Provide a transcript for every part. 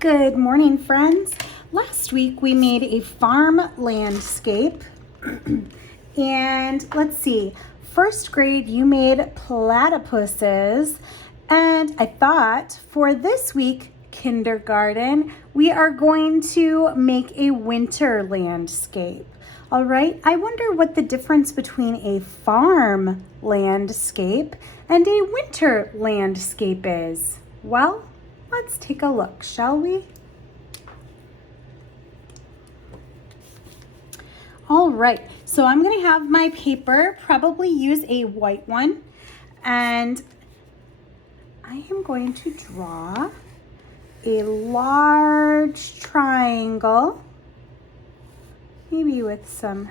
Good morning, friends. Last week we made a farm landscape and let's see, first grade you made platypuses, and I thought for this week, kindergarten, we are going to make a winter landscape. All right, I wonder what the difference between a farm landscape and a winter landscape is. Well, let's take a look, shall we? All right, so I'm gonna have my paper, probably use a white one, and I am going to draw a large triangle, maybe with some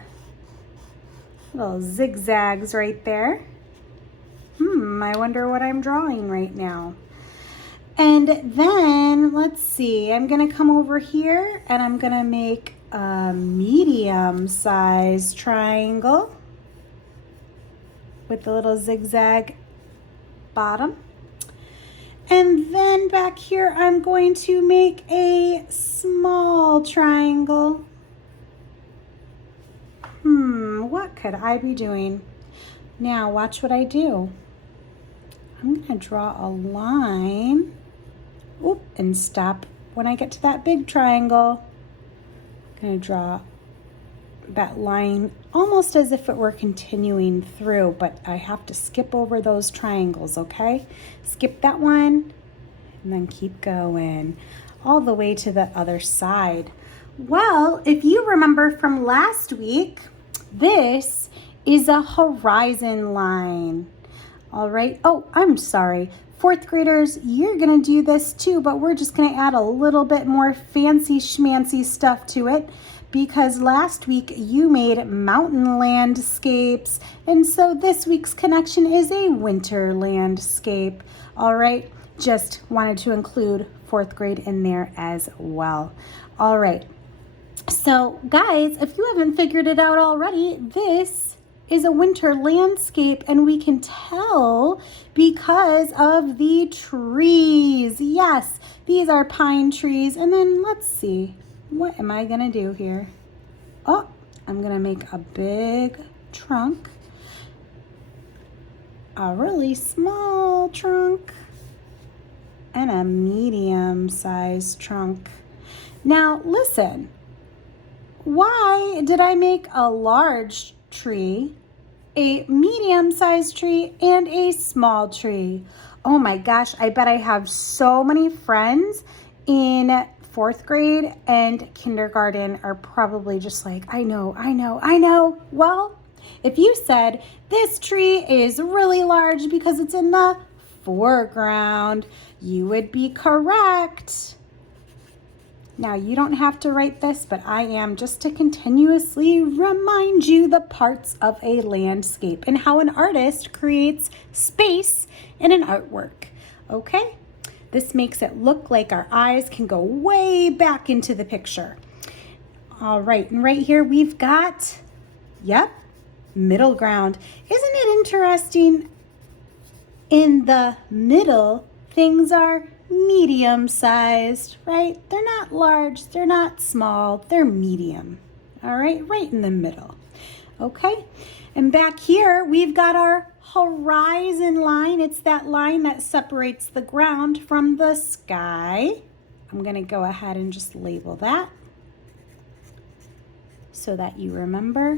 little zigzags right there. I wonder what I'm drawing right now. And then, let's see, I'm gonna come over here and I'm gonna make a medium-sized triangle with a little zigzag bottom. And then back here, I'm going to make a small triangle. What could I be doing? Now, watch what I do. I'm gonna draw a line. Oop, and stop when I get to that big triangle. I'm going to draw that line almost as if it were continuing through, but I have to skip over those triangles, okay? Skip that one and then keep going all the way to the other side. Well, if you remember from last week, this is a horizon line. All right. Oh, I'm sorry. Fourth graders, you're gonna do this too, but we're just gonna add a little bit more fancy schmancy stuff to it because last week you made mountain landscapes, and so this week's connection is a winter landscape. All right, just wanted to include fourth grade in there as well. All right, so guys, if you haven't figured it out already, this is a winter landscape, and we can tell because of the trees. Yes, these are pine trees. And then let's see, what am I gonna do here? Oh, I'm gonna make a big trunk, a really small trunk, and a medium-sized trunk. Now listen, why did I make a large tree, a medium-sized tree, and a small tree? Oh my gosh, I bet I have so many friends in fourth grade and kindergarten are probably just like, I know. Well, if you said this tree is really large because it's in the foreground, you would be correct. Now, you don't have to write this, but I am, just to continuously remind you the parts of a landscape and how an artist creates space in an artwork, okay? This makes it look like our eyes can go way back into the picture. All right, and right here we've got, middle ground. Isn't it interesting? In the middle, things are medium-sized, right? They're not large, they're not small, they're medium. All right, right in the middle. Okay, and back here we've got our horizon line. It's that line that separates the ground from the sky. I'm gonna go ahead and just label that so that you remember.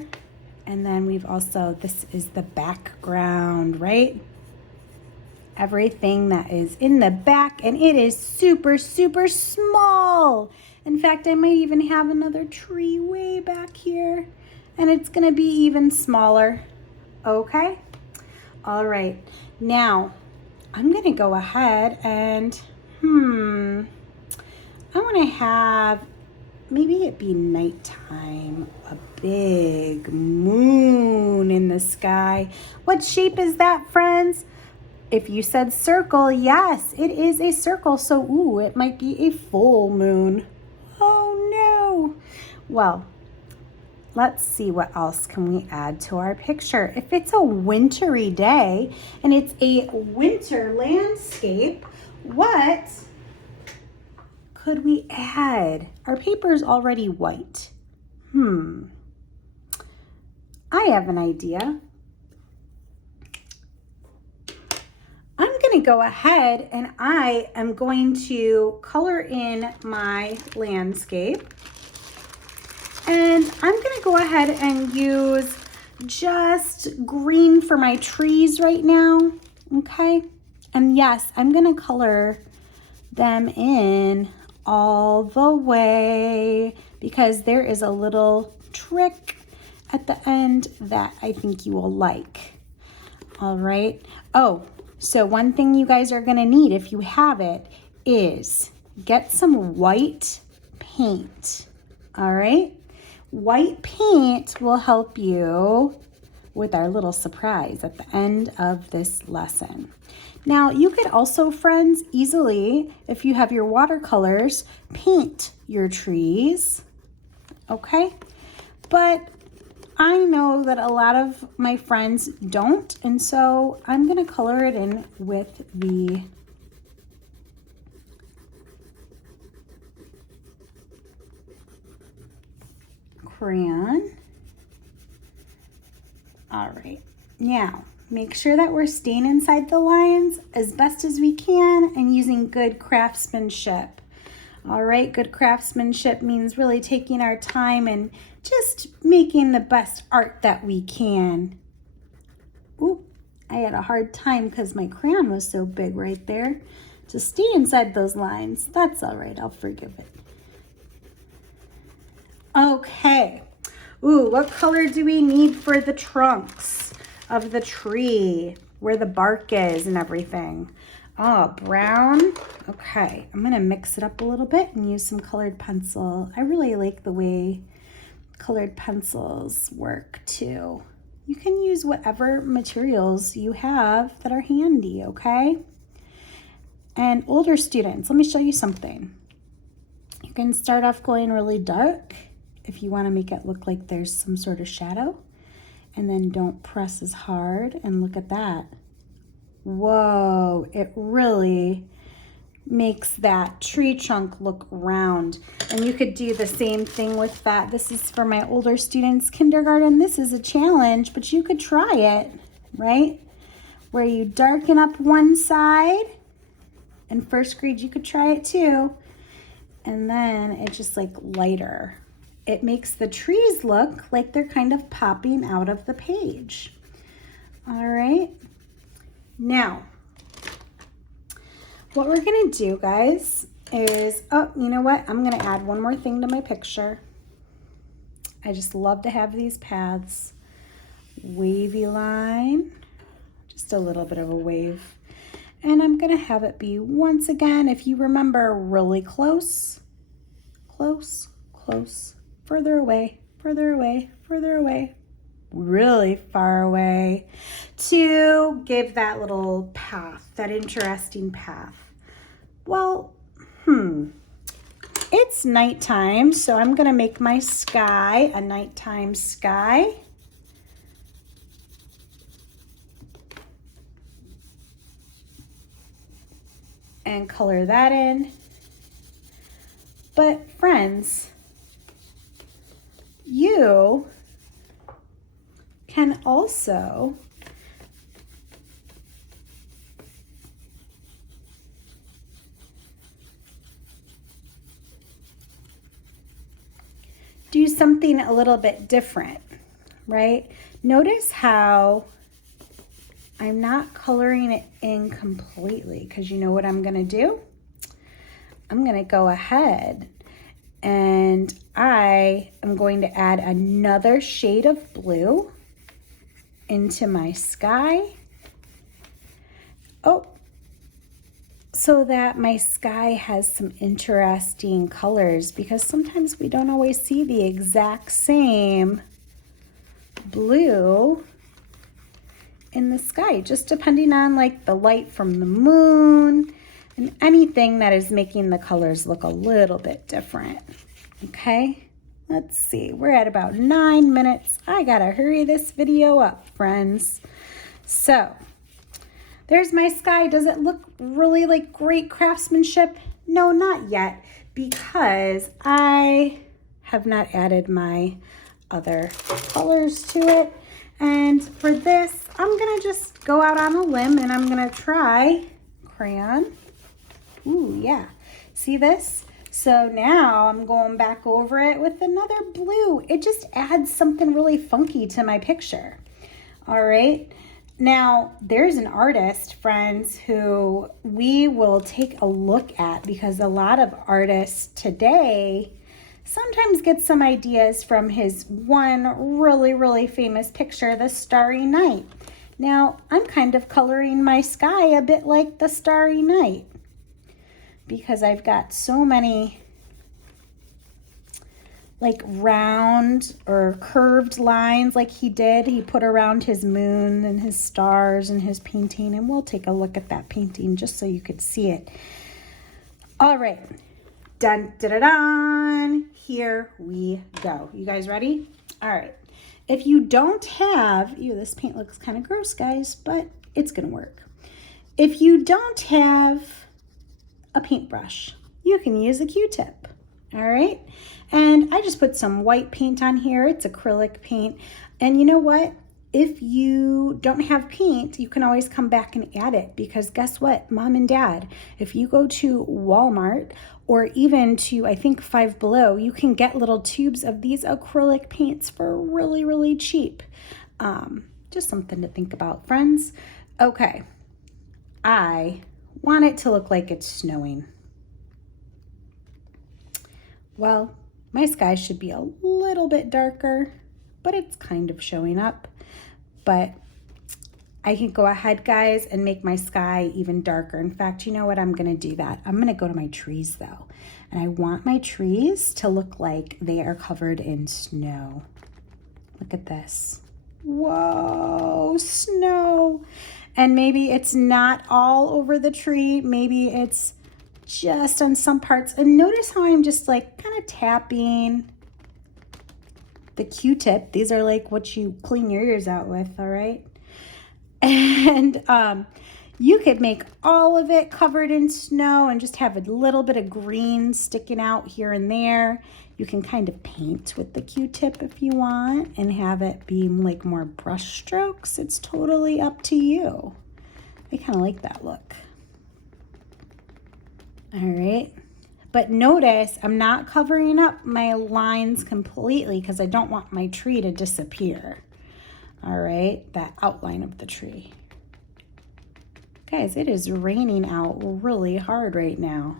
And then we've also, this is the background, right? Everything that is in the back, and it is super, super small. In fact, I might even have another tree way back here, and it's gonna be even smaller, okay? All right, now I'm gonna go ahead and, I wanna have, maybe it be nighttime, a big moon in the sky. What shape is that, friends? If you said circle, yes, it is a circle. So, it might be a full moon. Oh no. Well, let's see what else can we add to our picture. If it's a wintry day and it's a winter landscape, what could we add? Our paper is already white. I have an idea. I'm going to go ahead and I am going to color in my landscape. And I'm going to go ahead and use just green for my trees right now, okay? And yes, I'm going to color them in all the way because there is a little trick at the end that I think you will like. All right. Oh, so one thing you guys are going to need if you have it is get some white paint. All right. White paint will help you with our little surprise at the end of this lesson. Now, you could also, friends, easily, if you have your watercolors, paint your trees, okay? But I know that a lot of my friends don't, and so I'm gonna color it in with the crayon. All right, now make sure that we're staying inside the lines as best as we can and using good craftsmanship. All right, good craftsmanship means really taking our time and just making the best art that we can. Oop, I had a hard time because my crayon was so big right there to stay inside those lines. That's all right, I'll forgive it. Okay. Ooh, what color do we need for the trunks of the tree, where the bark is and everything? Oh, brown. Okay, I'm gonna mix it up a little bit and use some colored pencil. I really like the way colored pencils work too. You can use whatever materials you have that are handy, okay? And older students, let me show you something. You can start off going really dark if you want to make it look like there's some sort of shadow, and then don't press as hard, and look at that. Whoa, it really makes that tree trunk look round. And you could do the same thing with that. This is for my older students, kindergarten. This is a challenge, but you could try it, right? Where you darken up one side. In first grade, you could try it too. And then it's just like lighter. It makes the trees look like they're kind of popping out of the page. All right. Now, what we're gonna do, guys, is, oh, you know what? I'm gonna add one more thing to my picture. I just love to have these paths. Wavy line, just a little bit of a wave. And I'm gonna have it be, once again, if you remember, really close, close, close, further away, further away, further away, really far away, to give that little path, that interesting path. Well, it's nighttime, so I'm gonna make my sky a nighttime sky. And color that in. But friends, you can also do something a little bit different, right? Notice how I'm not coloring it in completely, because you know what I'm gonna do? I'm gonna go ahead and I am going to add another shade of blue into my sky. Oh, so that my sky has some interesting colors, because sometimes we don't always see the exact same blue in the sky, just depending on like the light from the moon and anything that is making the colors look a little bit different. Okay, let's see, we're at about 9 minutes. I gotta hurry this video up, friends. So there's my sky. Does it look really like great craftsmanship? No, not yet, because I have not added my other colors to it. And for this, I'm gonna just go out on a limb and I'm gonna try crayon. Ooh, yeah. See this? So now I'm going back over it with another blue. It just adds something really funky to my picture. All right. Now, there's an artist, friends, who we will take a look at because a lot of artists today sometimes get some ideas from his one really, really famous picture, The Starry Night. Now, I'm kind of coloring my sky a bit like the Starry Night because I've got so many like round or curved lines like he did. He put around his moon and his stars and his painting, and we'll take a look at that painting just so you could see it. All right, dun, dun, dun, dun. Here we go. You guys ready? All right. If you don't have, ew, this paint looks kind of gross, guys, but it's gonna work. If you don't have a paintbrush, you can use a Q-tip, all right? And I just put some white paint on here. It's acrylic paint. And you know what? If you don't have paint, you can always come back and add it because guess what, Mom and Dad, if you go to Walmart or even to, I think, Five Below, you can get little tubes of these acrylic paints for really, really cheap. Just something to think about, friends. Okay, I want it to look like it's snowing. Well, my sky should be a little bit darker, but it's kind of showing up. But I can go ahead, guys, and make my sky even darker. In fact, you know what? I'm going to do that. I'm going to go to my trees, though. And I want my trees to look like they are covered in snow. Look at this. Whoa, snow. And maybe it's not all over the tree. Maybe it's just on some parts. And notice how I'm just like kind of tapping the Q-tip. These are like what you clean your ears out with, all right? And you could make all of it covered in snow and just have a little bit of green sticking out here and there. You can kind of paint with the Q-tip if you want and have it be like more brush strokes. It's totally up to you. I kind of like that look. All right, but notice I'm not covering up my lines completely because I don't want my tree to disappear. All right, that outline of the tree. Guys, it is raining out really hard right now.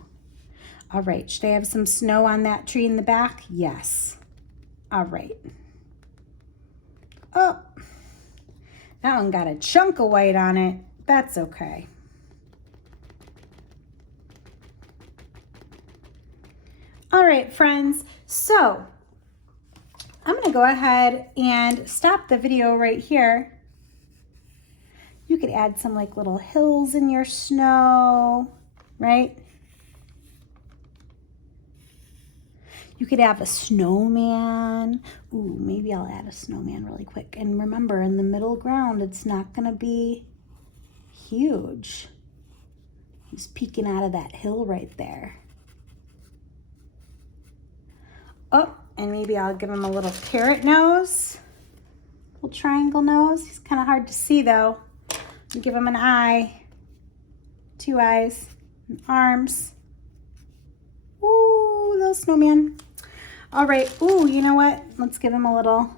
All right, should I have some snow on that tree in the back? Yes. All right. Oh, that one got a chunk of white on it. That's okay. All right, friends, so I'm gonna go ahead and stop the video right here. You could add some like little hills in your snow, right? You could have a snowman. Ooh, maybe I'll add a snowman really quick. And remember, in the middle ground, it's not gonna be huge. He's peeking out of that hill right there. Oh, and maybe I'll give him a little carrot nose, little triangle nose. He's kind of hard to see though. And give him an eye, 2 eyes, and arms. Ooh, little snowman. All right, ooh, you know what? Let's give him a little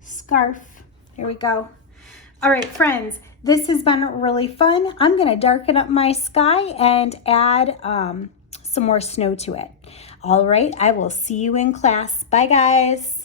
scarf. Here we go. All right, friends, this has been really fun. I'm gonna darken up my sky and add some more snow to it. All right, I will see you in class. Bye, guys.